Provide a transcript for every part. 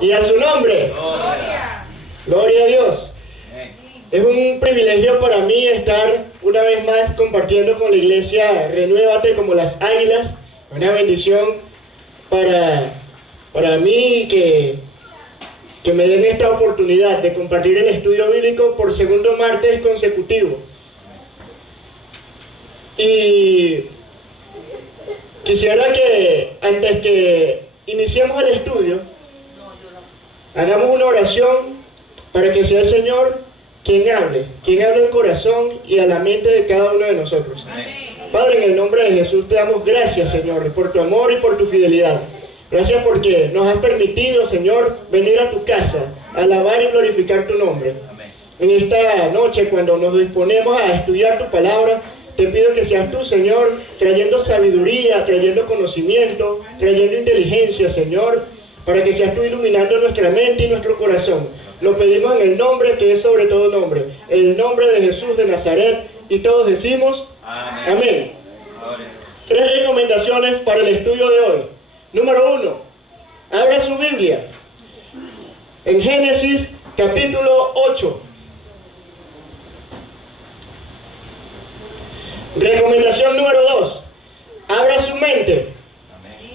Y a su nombre. Gloria a Dios. Es un privilegio para mí estar una vez más compartiendo con la iglesia Renuévate como las águilas. Una bendición para mí que me den esta oportunidad de compartir el estudio bíblico por segundo martes consecutivo. Y quisiera que antes que iniciemos el estudio, hagamos una oración para que sea el Señor quien hable el corazón y a la mente de cada uno de nosotros. Padre, en el nombre de Jesús te damos gracias, Señor, por tu amor y por tu fidelidad. Gracias porque nos has permitido, Señor, venir a tu casa, a alabar y glorificar tu nombre. En esta noche, cuando nos disponemos a estudiar tu palabra, te pido que seas tú, Señor, trayendo sabiduría, trayendo conocimiento, trayendo inteligencia, Señor, para que seas tú iluminando nuestra mente y nuestro corazón. Lo pedimos en el nombre que es sobre todo nombre, el nombre de Jesús de Nazaret, y todos decimos amén. Amén. 3 recomendaciones para el estudio de hoy. Número 1, abra su Biblia en Génesis capítulo 8. Recomendación número 2, abra su mente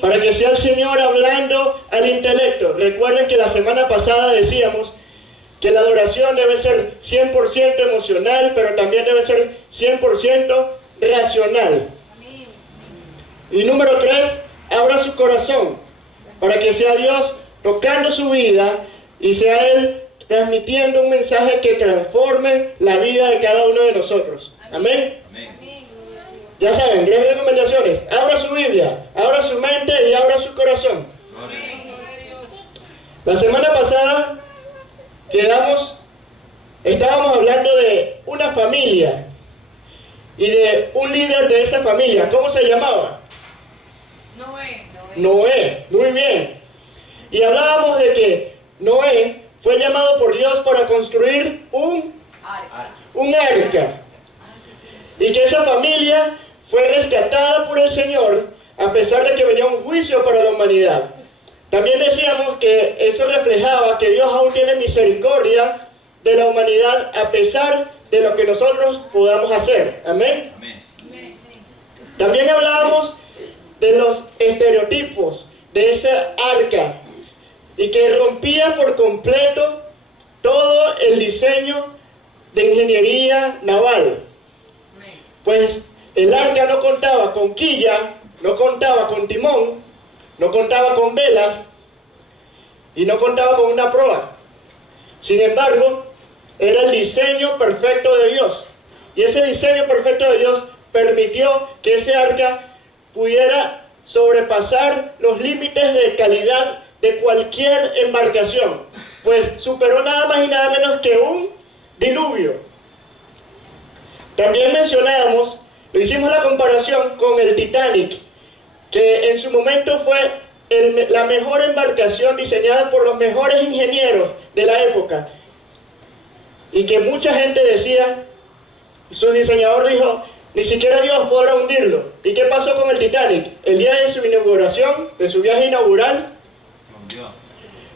para que sea el Señor hablando al intelecto. Recuerden que la semana pasada decíamos que la adoración debe ser 100% emocional, pero también debe ser 100% racional. Y número 3, abra su corazón para que sea Dios tocando su vida y sea Él transmitiendo un mensaje que transforme la vida de cada uno de nosotros. Amén. Ya saben, 3 recomendaciones. Abra su Biblia, abra su mente y abra su corazón. La semana pasada estábamos hablando de una familia y de un líder de esa familia. ¿Cómo se llamaba? Noé. Muy bien. Y hablábamos de que Noé fue llamado por Dios para construir un arca. Y que esa familia fue rescatada por el Señor a pesar de que venía un juicio para la humanidad. También decíamos que eso reflejaba que Dios aún tiene misericordia de la humanidad a pesar de lo que nosotros podamos hacer. Amén. También hablábamos de los estereotipos de esa arca y que rompía por completo todo el diseño de ingeniería naval. Pues el arca no contaba con quilla, no contaba con timón, no contaba con velas y no contaba con una proa. Sin embargo, era el diseño perfecto de Dios. Y ese diseño perfecto de Dios permitió que ese arca pudiera sobrepasar los límites de calidad de cualquier embarcación, pues superó nada más y nada menos que un diluvio. También mencionamos, hicimos la comparación con el Titanic, que en su momento fue la mejor embarcación diseñada por los mejores ingenieros de la época, y que mucha gente decía, su diseñador dijo, ni siquiera Dios podrá hundirlo. ¿Y qué pasó con el Titanic? El día de su inauguración, de su viaje inaugural,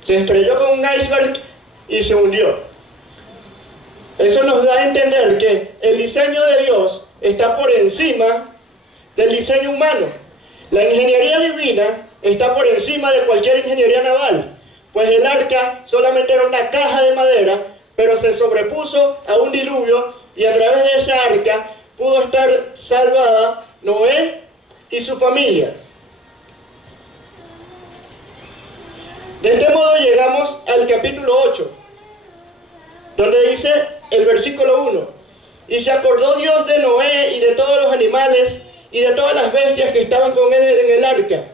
se estrelló con un iceberg y se hundió. Eso nos da a entender que el diseño de Dios está por encima del diseño humano. La ingeniería divina está por encima de cualquier ingeniería naval, pues el arca solamente era una caja de madera, pero se sobrepuso a un diluvio y a través de esa arca pudo estar salvada Noé y su familia. De este modo llegamos al capítulo 8, donde dice el versículo 1, y se acordó Dios de Noé y de todos los animales y de todas las bestias que estaban con él en el arca,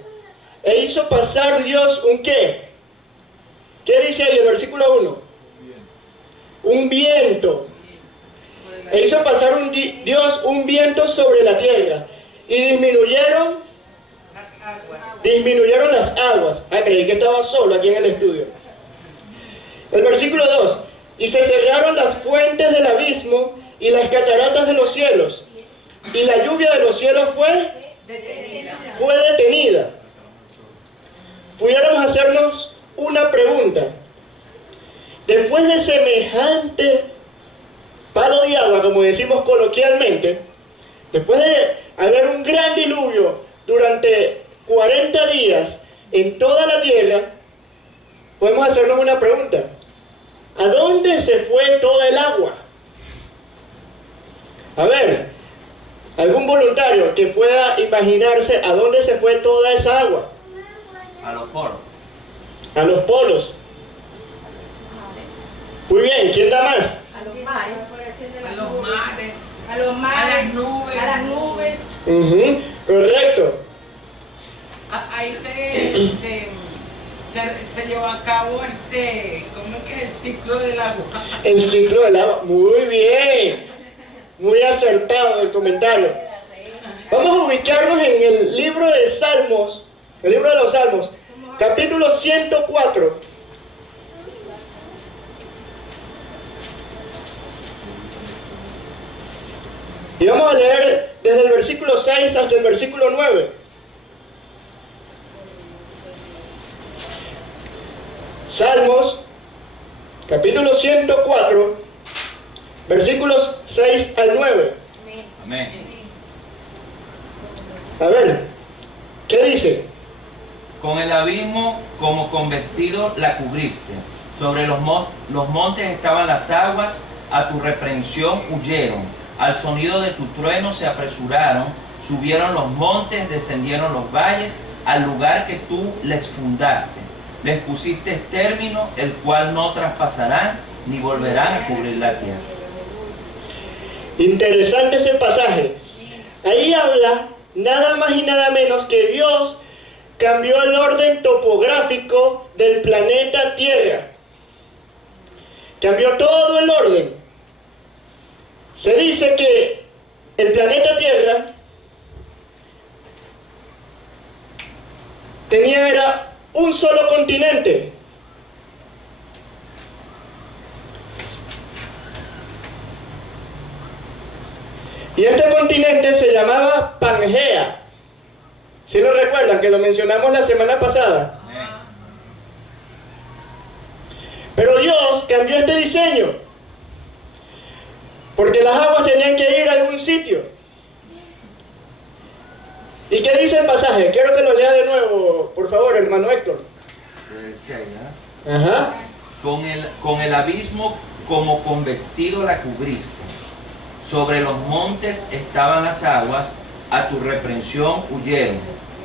e hizo pasar Dios un ¿qué? ¿Qué dice ahí el versículo 1? Un viento. E hizo pasar Dios un viento sobre la tierra, y disminuyeron las aguas. Creí que estaba solo aquí en el estudio. El versículo 2, y se cerraron las fuentes del abismo y las cataratas de los cielos, y la lluvia de los cielos fue detenida. Pudiéramos hacernos una pregunta. Después de semejante palo de agua, como decimos coloquialmente, después de haber un gran diluvio durante 40 días en toda la tierra, podemos hacernos una pregunta. ¿A dónde se fue toda el agua? A ver, algún voluntario que pueda imaginarse a dónde se fue toda esa agua. A los polos. A los polos. Muy bien, ¿quién da más? A los mares. A los mares. A los mares. A las nubes. A las nubes. Correcto. Ahí se llevó a cabo ¿cómo es que es el ciclo del agua? El ciclo del agua. Muy bien. Muy acertado el comentario. Vamos a ubicarnos en el libro de Salmos, el libro de los Salmos, capítulo 104. Y vamos a leer desde el versículo 6 hasta el versículo 9. Salmos, capítulo 104, versículos 6 al 9. Amén. A ver, ¿qué dice? Con el abismo como con vestido la cubriste. Sobre los montes estaban las aguas, a tu reprensión huyeron. Al sonido de tu trueno se apresuraron, subieron los montes, descendieron los valles, al lugar que tú les fundaste. Les pusiste término, el cual no traspasarán, ni volverán a cubrir la tierra. Interesante ese pasaje. Ahí habla nada más y nada menos que Dios cambió el orden topográfico del planeta Tierra. Cambió todo el orden. Se dice que el planeta Tierra era un solo continente. Y este continente se llamaba Pangea. ¿Sí lo recuerdan? Que lo mencionamos la semana pasada. Pero Dios cambió este diseño, porque las aguas tenían que ir a algún sitio. ¿Y qué dice el pasaje? Quiero que lo lea de nuevo, por favor, hermano Héctor. Decía ya. Ajá. Con el abismo como con vestido la cubriste. Sobre los montes estaban las aguas, a tu reprensión huyeron.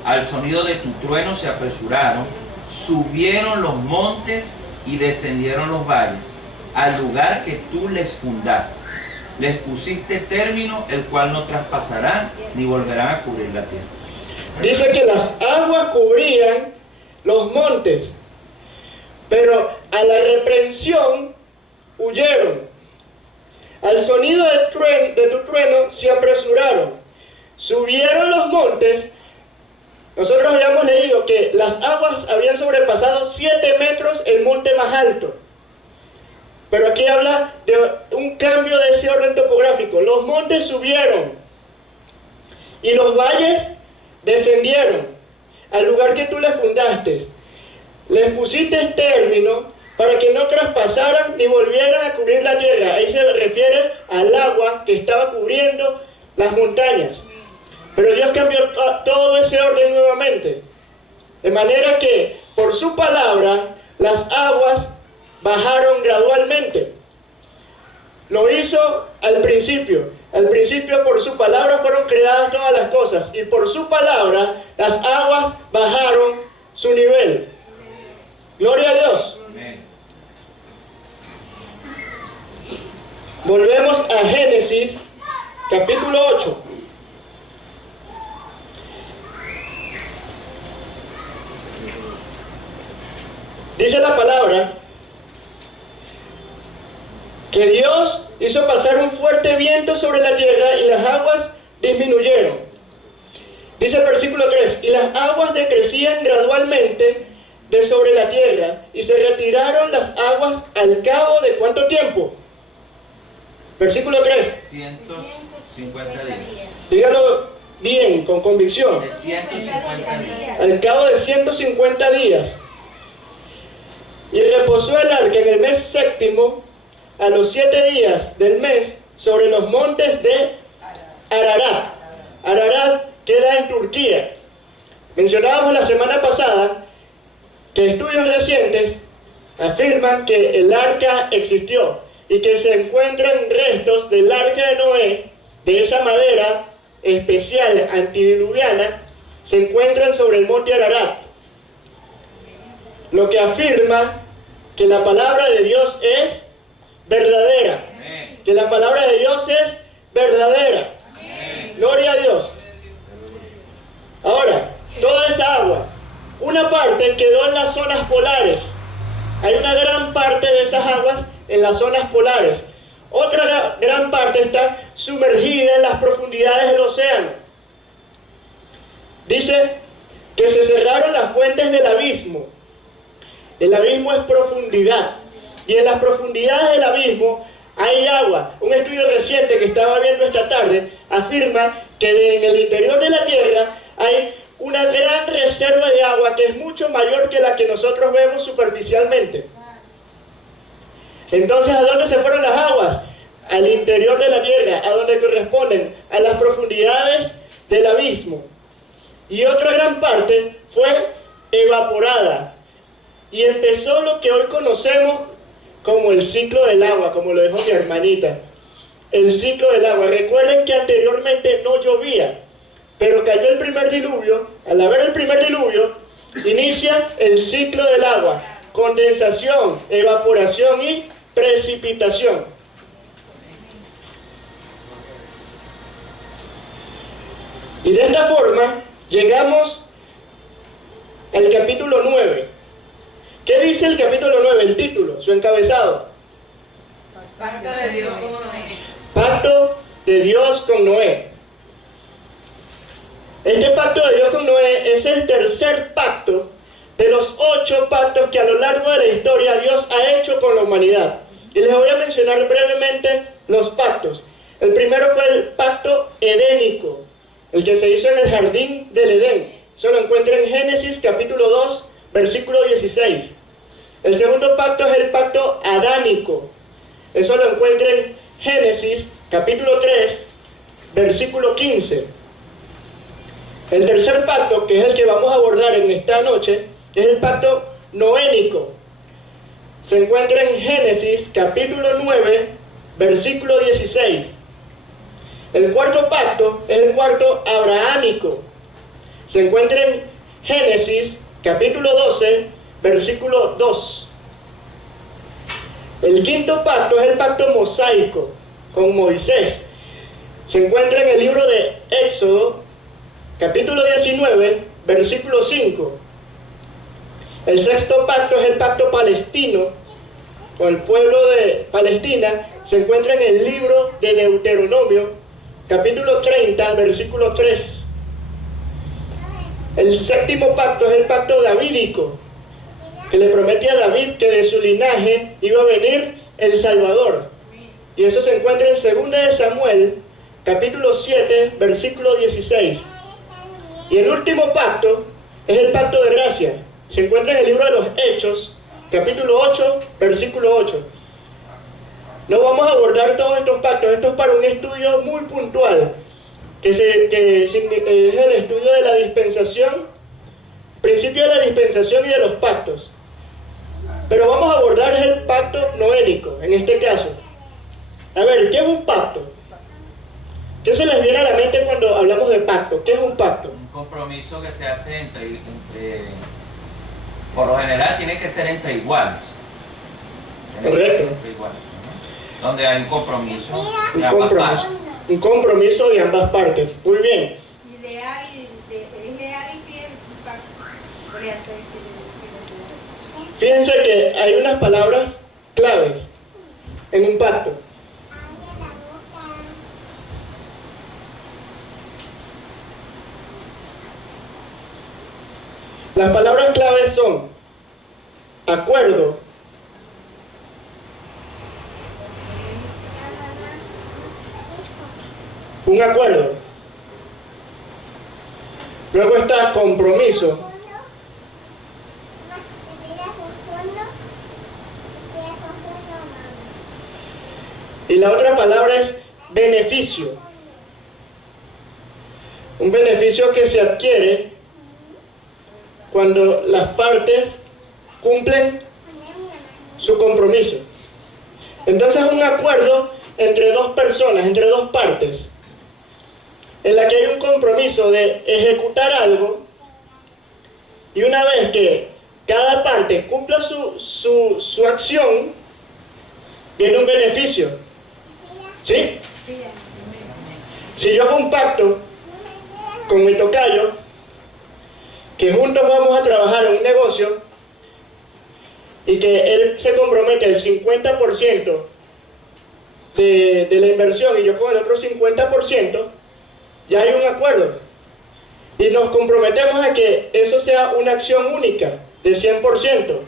Al sonido de tu trueno se apresuraron, subieron los montes y descendieron los valles, al lugar que tú les fundaste. Les pusiste término, el cual no traspasarán, ni volverán a cubrir la tierra. Dice que las aguas cubrían los montes, pero a la reprensión huyeron. Al sonido de tu trueno se apresuraron. Subieron los montes. Nosotros habíamos leído que las aguas habían sobrepasado 7 metros el monte más alto. Pero aquí habla de un cambio de ese orden topográfico. Los montes subieron y los valles descendieron al lugar que tú les fundaste. Les pusiste término para que no traspasaran ni volvieran a cubrir la tierra. Ahí se refiere al agua que estaba cubriendo las montañas. Pero Dios cambió todo ese orden nuevamente. De manera que por su palabra las aguas bajaron gradualmente. Lo hizo al principio. Al principio por su palabra fueron creadas todas las cosas. Y por su palabra las aguas bajaron su nivel. Gloria a Dios. Amén. Volvemos a Génesis capítulo 8. Dice la palabra que Dios hizo pasar un fuerte viento sobre la tierra y las aguas disminuyeron. Dice el versículo 3, y las aguas decrecían gradualmente de sobre la tierra y se retiraron las aguas al cabo de ¿cuánto tiempo? Versículo 3. 150 días. Dígalo bien, con convicción. De 150 días. Al cabo de 150 días. reposó el arca en el mes séptimo, a los 7 días del mes, sobre los montes de Ararat. Ararat queda en Turquía. Mencionábamos la semana pasada que estudios recientes afirman que el arca existió y que se encuentran restos del arca de Noé, de esa madera especial antidiluviana, se encuentran sobre el monte Ararat. Lo que afirma que la palabra de Dios es verdadera. Amén. Que la palabra de Dios es verdadera. Amén. Gloria a Dios. Ahora, toda esa agua, una parte quedó en las zonas polares. Hay una gran parte de esas aguas en las zonas polares. Otra gran parte está sumergida en las profundidades del océano. Dice que se cerraron las fuentes del abismo. El abismo es profundidad. Y en las profundidades del abismo hay agua. Un estudio reciente que estaba viendo esta tarde afirma que en el interior de la Tierra hay una gran reserva de agua que es mucho mayor que la que nosotros vemos superficialmente. Entonces, ¿a dónde se fueron las aguas? Al interior de la Tierra, a donde corresponden, a las profundidades del abismo. Y otra gran parte fue evaporada. Y empezó lo que hoy conocemos como el ciclo del agua, como lo dijo mi hermanita. El ciclo del agua. Recuerden que anteriormente no llovía, pero cayó el primer diluvio. Al haber el primer diluvio, inicia el ciclo del agua. Condensación, evaporación y precipitación. Y de esta forma llegamos al capítulo 9. ¿Qué dice el capítulo 9? El título, su encabezado. Pacto de Dios con Noé. Pacto de Dios con Noé. Este pacto de Dios con Noé es el tercer pacto de los 8 pactos que a lo largo de la historia Dios ha hecho con la humanidad. Y les voy a mencionar brevemente los pactos. El primero fue el pacto edénico, el que se hizo en el jardín del Edén. Eso lo encuentra en Génesis capítulo 2, versículo 16. El segundo pacto es el pacto adámico. Eso lo encuentra en Génesis capítulo 3, versículo 15. El tercer pacto, que es el que vamos a abordar en esta noche, es el pacto noénico. Se encuentra en Génesis capítulo 9, versículo 16. El cuarto pacto es el cuarto abrahámico. Se encuentra en Génesis capítulo 12, versículo 2. El quinto pacto es el pacto mosaico con Moisés. Se encuentra en el libro de Éxodo, capítulo 19, versículo 5. El sexto pacto es el pacto palestino con el pueblo de Palestina. Se encuentra en el libro de Deuteronomio, capítulo 30, versículo 3. El séptimo pacto es el pacto davídico, que le promete a David que de su linaje iba a venir el Salvador. Y eso se encuentra en 2 de Samuel, capítulo 7, versículo 16. Y el último pacto es el pacto de gracia. Se encuentra en el libro de los Hechos, capítulo 8, versículo 8. No vamos a abordar todos estos pactos. Esto es para un estudio muy puntual, que es el estudio de la dispensación, principio de la dispensación y de los pactos. Pero vamos a abordar el pacto noénico, en este caso. A ver, ¿qué es un pacto? ¿Qué se les viene a la mente cuando hablamos de pacto? ¿Qué es un pacto? Un compromiso que se hace entre por lo general tiene que ser entre iguales. Correcto. Entre iguales, ¿no? Donde hay un compromiso de Un ambas compromiso. partes. Un compromiso de ambas partes. Muy bien. Ideal y fiel. Un pacto. Por eso Fíjense que hay unas palabras claves en un pacto. Las palabras claves son acuerdo, un acuerdo. Luego está compromiso. Y la otra palabra es beneficio. Un beneficio que se adquiere cuando las partes cumplen su compromiso. Entonces un acuerdo entre dos personas, entre dos partes, en la que hay un compromiso de ejecutar algo, y una vez que cada parte cumpla su acción, viene un beneficio. ¿Sí? Si yo hago un pacto con mi tocayo, que juntos vamos a trabajar en un negocio, y que él se compromete el 50% de la inversión y yo con el otro 50%, ya hay un acuerdo. Y nos comprometemos a que eso sea una acción única, de 100%.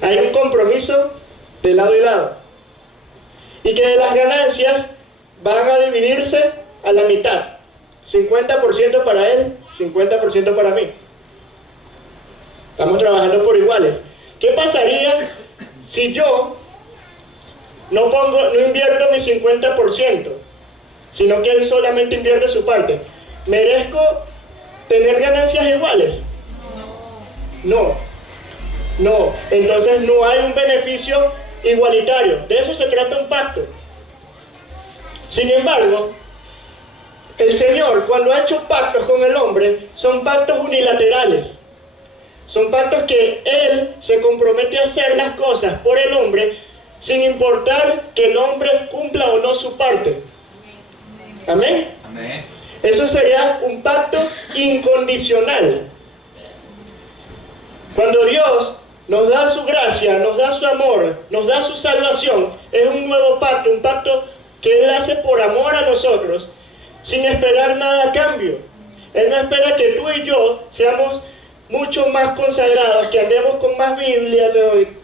Hay un compromiso de lado y lado. Y que de las ganancias van a dividirse a la mitad. 50% para él, 50% para mí. Estamos trabajando por iguales. ¿Qué pasaría si yo no invierto mi 50%, sino que él solamente invierte su parte? ¿Merezco tener ganancias iguales? No. No. Entonces no hay un beneficio igualitario. De eso se trata un pacto. Sin embargo, el Señor, cuando ha hecho pactos con el hombre, son pactos unilaterales. Son pactos que Él se compromete a hacer las cosas por el hombre, sin importar que el hombre cumpla o no su parte. ¿Amén? Amén. Eso sería un pacto incondicional. Cuando Dios nos da su gracia, nos da su amor, nos da su salvación, es un nuevo pacto, un pacto que Él hace por amor a nosotros, sin esperar nada a cambio. Él no espera que tú y yo seamos mucho más consagrados, que andemos con más Biblia,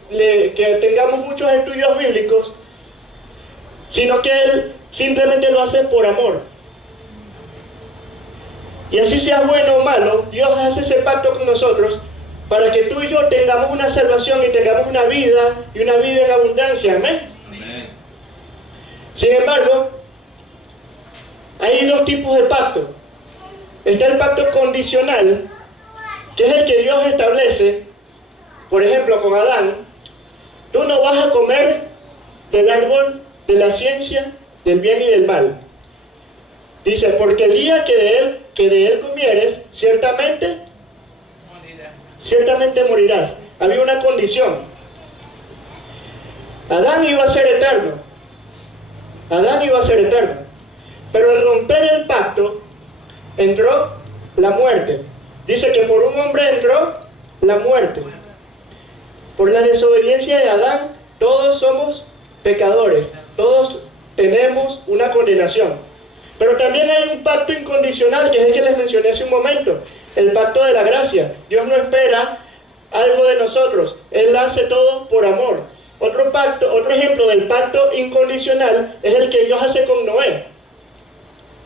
que tengamos muchos estudios bíblicos, sino que Él simplemente lo hace por amor. Y así sea bueno o malo, Dios hace ese pacto con nosotros para que tú y yo tengamos una salvación y tengamos una vida, y una vida en abundancia. Amén. Amén. Sin embargo, hay dos tipos de pacto. Está el pacto condicional, que es el que Dios establece. Por ejemplo, con Adán: tú no vas a comer del árbol de la ciencia del bien y del mal. Dice, porque el día que de él comieres, ciertamente morirás. Había una condición. Adán iba a ser eterno. Adán iba a ser eterno. Pero al romper el pacto, entró la muerte. Dice que por un hombre entró la muerte. Por la desobediencia de Adán, todos somos pecadores. Todos tenemos una condenación. Pero también hay un pacto incondicional, que es el que les mencioné hace un momento. El pacto de la gracia. Dios no espera algo de nosotros. Él hace todo por amor. Otro ejemplo del pacto incondicional es el que Dios hace con Noé.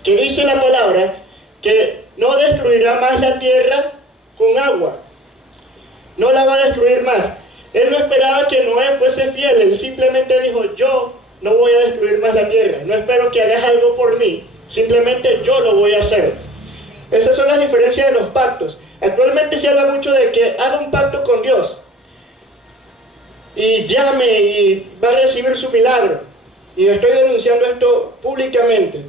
Que dice la palabra que no destruirá más la tierra con agua. No la va a destruir más. Él no esperaba que Noé fuese fiel. Él simplemente dijo, yo no voy a destruir más la tierra. No espero que hagas algo por mí. Simplemente yo lo voy a hacer. Esas son las diferencias de los pactos. Actualmente se habla mucho de que haga un pacto con Dios y llame y va a recibir su milagro. Y estoy denunciando esto públicamente.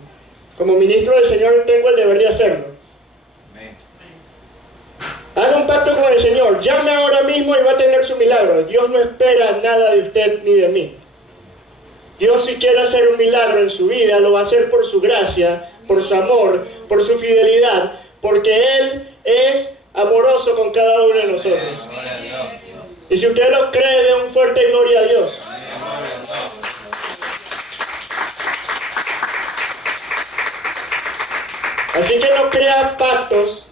Como ministro del Señor tengo el deber de hacerlo. Amén. Haga un pacto con el Señor, llame ahora mismo y va a tener su milagro. Dios no espera nada de usted ni de mí. Dios, si quiere hacer un milagro en su vida, lo va a hacer por su gracia, por su amor, por su fidelidad, porque Él es amoroso con cada uno de nosotros. Y si usted lo cree, dé un fuerte gloria a Dios. Así que no crea pactos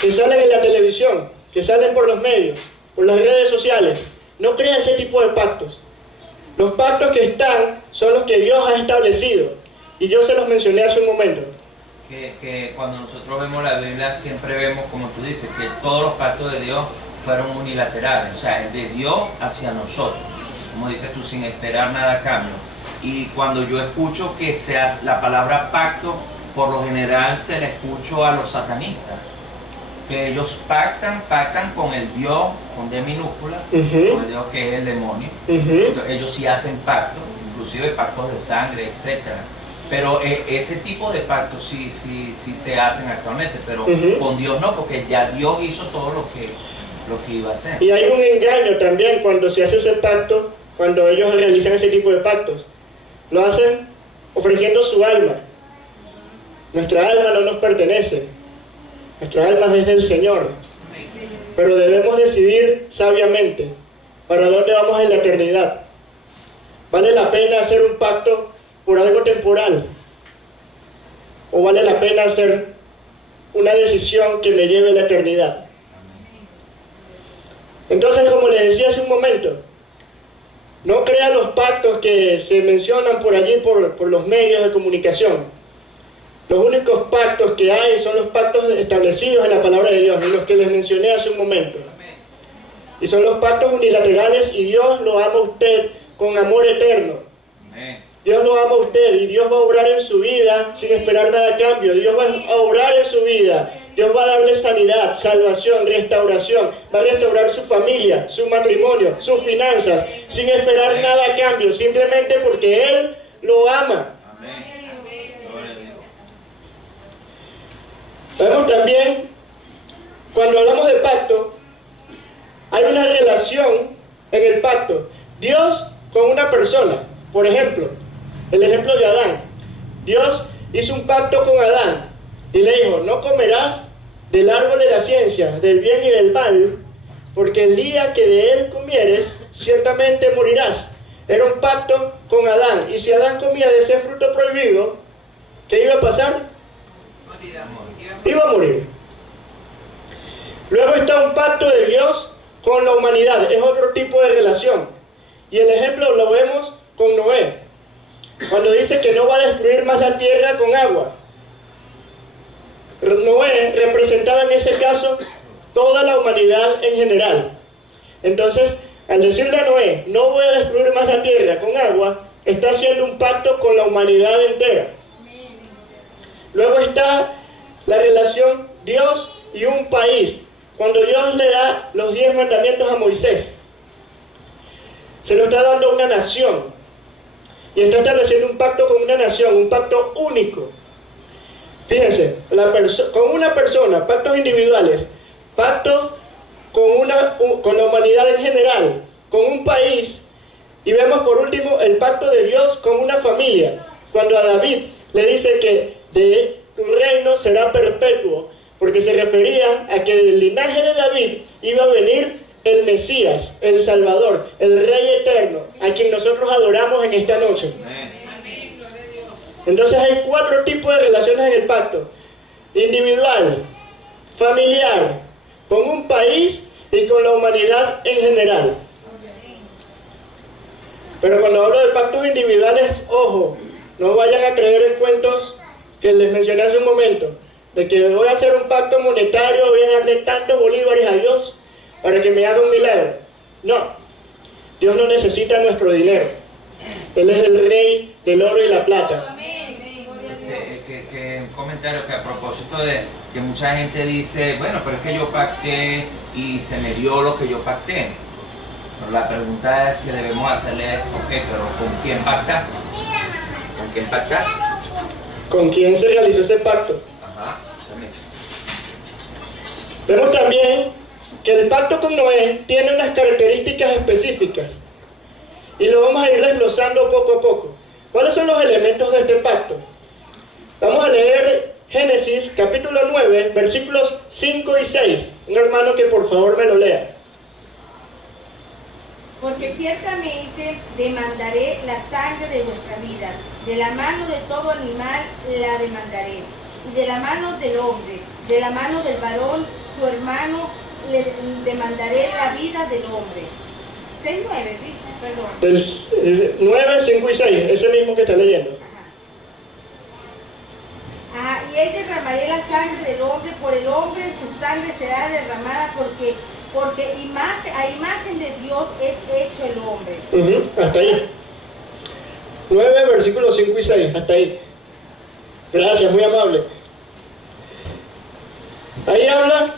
que salen en la televisión, que salen por los medios, por las redes sociales. No crea ese tipo de pactos. Los pactos que están son los que Dios ha establecido. Y yo se los mencioné hace un momento. Que cuando nosotros vemos la Biblia siempre vemos, como tú dices, que todos los pactos de Dios fueron unilaterales. O sea, es de Dios hacia nosotros. como dices tú, sin esperar nada a cambio. Y cuando yo escucho que se hace la palabra pacto, por lo general se le escucho a los satanistas, que ellos pactan con el Dios, con D minúscula, con el Dios que es el demonio. Entonces, ellos sí hacen pactos, inclusive pactos de sangre, etcétera. Pero ese tipo de pactos sí se hacen actualmente, pero con Dios no, porque ya Dios hizo todo lo que iba a hacer. Y hay un engaño también cuando se hace ese pacto, cuando ellos realizan ese tipo de pactos. Lo hacen ofreciendo su alma. Nuestra alma no nos pertenece. Nuestra alma es del Señor. Pero debemos decidir sabiamente para dónde vamos en la eternidad. ¿Vale la pena hacer un pacto por algo temporal? ¿O vale la pena hacer una decisión que me lleve a la eternidad? Entonces, como les decía hace un momento, no crean los pactos que se mencionan por allí por los medios de comunicación. Los únicos pactos que hay son los pactos establecidos en la palabra de Dios, los que les mencioné hace un momento. Y son los pactos unilaterales, y Dios lo ama a usted con amor eterno. Dios lo ama a usted y Dios va a obrar en su vida sin esperar nada a cambio. Dios va a obrar en su vida. Dios va a darle sanidad, salvación, restauración. Va a restaurar su familia, su matrimonio, sus finanzas, sin esperar nada a cambio, simplemente porque Él lo ama. Vemos también, cuando hablamos de pacto, hay una relación en el pacto. Dios con una persona, por ejemplo, el ejemplo de Adán. Dios hizo un pacto con Adán y le dijo: no comerás del árbol de la ciencia, del bien y del mal, porque el día que de él comieres, ciertamente morirás. Era un pacto con Adán, y si Adán comía de ese fruto prohibido, ¿qué iba a pasar? Iba a morir. Luego está un pacto de Dios con la humanidad, es otro tipo de relación. Y el ejemplo lo vemos con Noé, cuando dice que no va a destruir más la tierra con agua. Noé representaba en ese caso toda la humanidad en general. Entonces, al decirle a Noé, no voy a destruir más la tierra con agua, está haciendo un pacto con la humanidad entera. Luego está la relación Dios y un país, cuando Dios le da los 10 mandamientos a Moisés. Se lo está dando a una nación, y está estableciendo un pacto con una nación, un pacto único. Fíjense, con una persona, pactos individuales, pacto con la humanidad en general, con un país, y vemos por último el pacto de Dios con una familia, cuando a David le dice que de tu reino será perpetuo, porque se refería a que del linaje de David iba a venir el Mesías, el Salvador, el Rey eterno, a quien nosotros adoramos en esta noche. Entonces hay 4 tipos de relaciones en el pacto: individual, familiar, con un país y con la humanidad en general. Pero cuando hablo de pactos individuales, ojo, no vayan a creer en cuentos que les mencioné hace un momento, de que voy a hacer un pacto monetario, voy a darle tantos bolívares a Dios para que me haga un milagro. No, Dios no necesita nuestro dinero. Él es el Rey del oro y la plata. Un comentario que a propósito de que mucha gente dice, bueno, pero es que yo pacté y se me dio lo que yo pacté. Pero la pregunta es que debemos hacerle es, ok, pero ¿con quién pactar? ¿Con quién pactar? ¿Con quién se realizó ese pacto? Ajá, también. Vemos también que el pacto con Noé tiene unas características específicas, y lo vamos a ir desglosando poco a poco. ¿Cuáles son los elementos de este pacto? Vamos a leer Génesis capítulo 9, versículos 5 y 6. Un hermano que por favor me lo lea. Porque ciertamente demandaré la sangre de vuestras vidas, de la mano de todo animal la demandaré, y de la mano del hombre, de la mano del varón, su hermano, le demandaré la vida del hombre. 6, 9, perdón. Del 9, 5 y 6, ese mismo que está leyendo. Y él derramaré la sangre del hombre por el hombre, su sangre será derramada porque porque a imagen de Dios es hecho el hombre. Hasta ahí. 9, versículos 5 y 6, hasta ahí. Gracias, muy amable. Ahí habla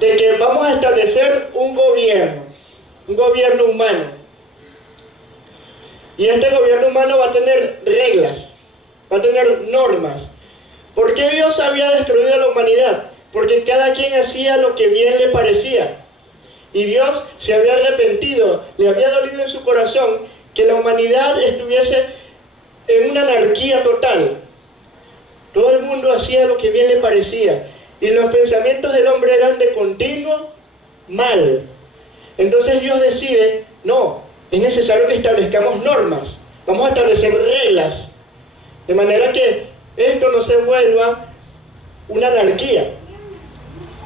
de que vamos a establecer un gobierno humano. Y este gobierno humano va a tener reglas, va a tener normas. ¿Por qué Dios había destruido a la humanidad? Porque cada quien hacía lo que bien le parecía. Y Dios se había arrepentido, le había dolido en su corazón que la humanidad estuviese en una anarquía total. Todo el mundo hacía lo que bien le parecía. Y los pensamientos del hombre eran de continuo mal. Entonces Dios decide, no, es necesario que establezcamos normas. Vamos a establecer reglas. De manera que esto no se vuelva una anarquía.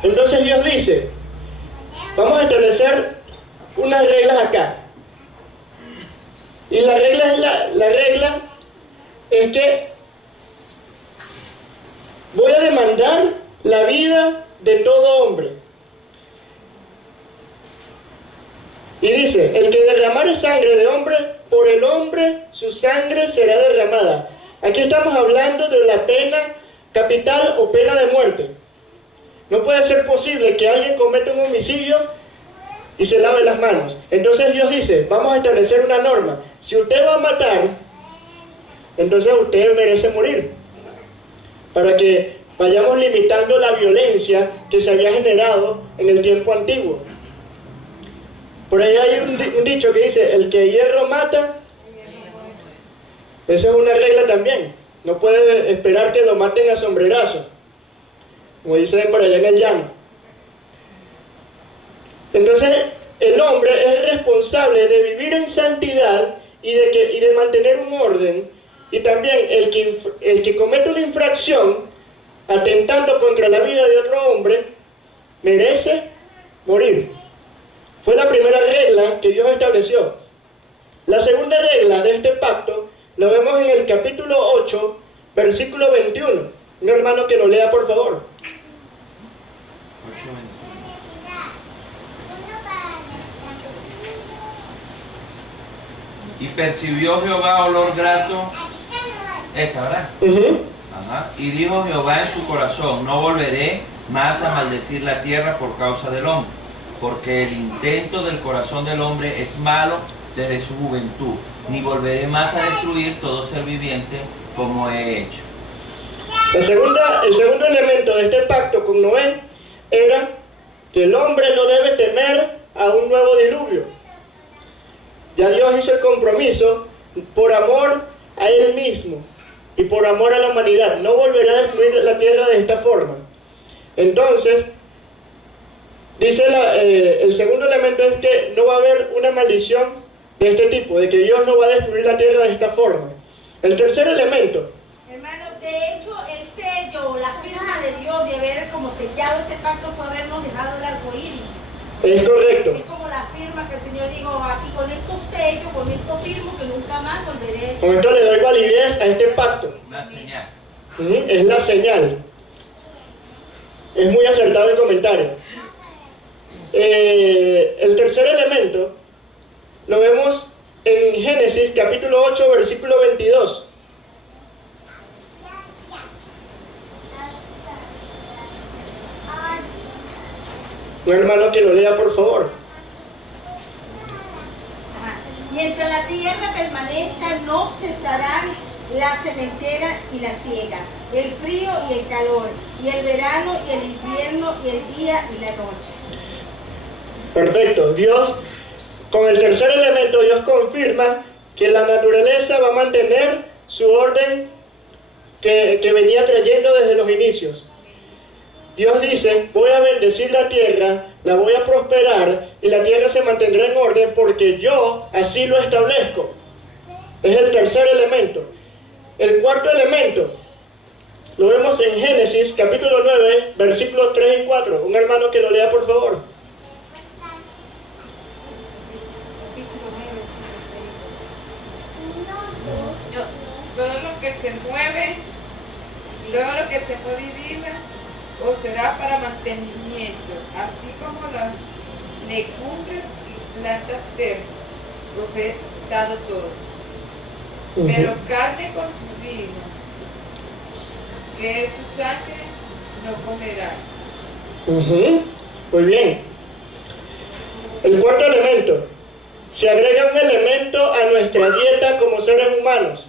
Entonces Dios dice, vamos a establecer unas reglas acá. Y la regla es que voy a demandar la vida de todo hombre. Y dice, el que derramare sangre de hombre, por el hombre su sangre será derramada. Aquí estamos hablando de la pena capital o pena de muerte. No puede ser posible que alguien cometa un homicidio y se lave las manos. Entonces Dios dice, vamos a establecer una norma. Si usted va a matar, entonces usted merece morir. Para que vayamos limitando la violencia que se había generado en el tiempo antiguo. Por ahí hay un dicho que dice, el que hierro mata, esa es una regla también. No puede esperar que lo maten a sombrerazo, como dicen por allá en el llano. Entonces, el hombre es responsable de vivir en santidad y de mantener un orden. Y también el que comete una infracción, atentando contra la vida de otro hombre, merece morir. Fue la primera regla que Dios estableció. La segunda regla de este pacto lo vemos en el capítulo 8, versículo 21. Un hermano que lo lea, por favor. 8:21. Y percibió Jehová olor grato. Esa, ¿verdad? Ajá. Y dijo Jehová en su corazón, no volveré más a maldecir la tierra por causa del hombre, porque el intento del corazón del hombre es malo desde su juventud, ni volveré más a destruir todo ser viviente como he hecho. El segundo elemento de este pacto con Noé era que el hombre no debe temer a un nuevo diluvio. Ya Dios hizo el compromiso por amor a Él mismo y por amor a la humanidad. No volverá a destruir la tierra de esta forma. Entonces, dice el segundo elemento es que no va a haber una maldición de este tipo, de que Dios no va a destruir la tierra de esta forma. El tercer elemento. Hermano, de hecho, el sello, la firma de Dios de haber como sellado ese pacto fue habernos dejado el arco iris. Es correcto. Es como la firma que el Señor dijo, aquí con esto sello, con esto firmo, que nunca más volveré. Con esto le doy validez a este pacto. Una señal. Es la señal. Es muy acertado el comentario. El tercer elemento lo vemos en Génesis capítulo 8, versículo 22. Un hermano que lo lea, por favor. Mientras la tierra permanezca, no cesarán la sementera y la siega, el frío y el calor, y el verano y el invierno, y el día y la noche. Perfecto. Dios, con el tercer elemento, Dios confirma que la naturaleza va a mantener su orden que venía trayendo desde los inicios. Dios dice, voy a bendecir la tierra, la voy a prosperar y la tierra se mantendrá en orden porque yo así lo establezco. Es el tercer elemento. El cuarto elemento lo vemos en Génesis capítulo 9, versículos 3 y 4. Un hermano que lo lea, por favor. Todo lo que se mueve, todo lo que se mueve y vive, os será para mantenimiento, así como las legumbres y plantas verdes, os he dado todo. Pero carne con su vino, que es su sangre, no comerás. Muy bien. El cuarto elemento. Se agrega un elemento a nuestra dieta como seres humanos.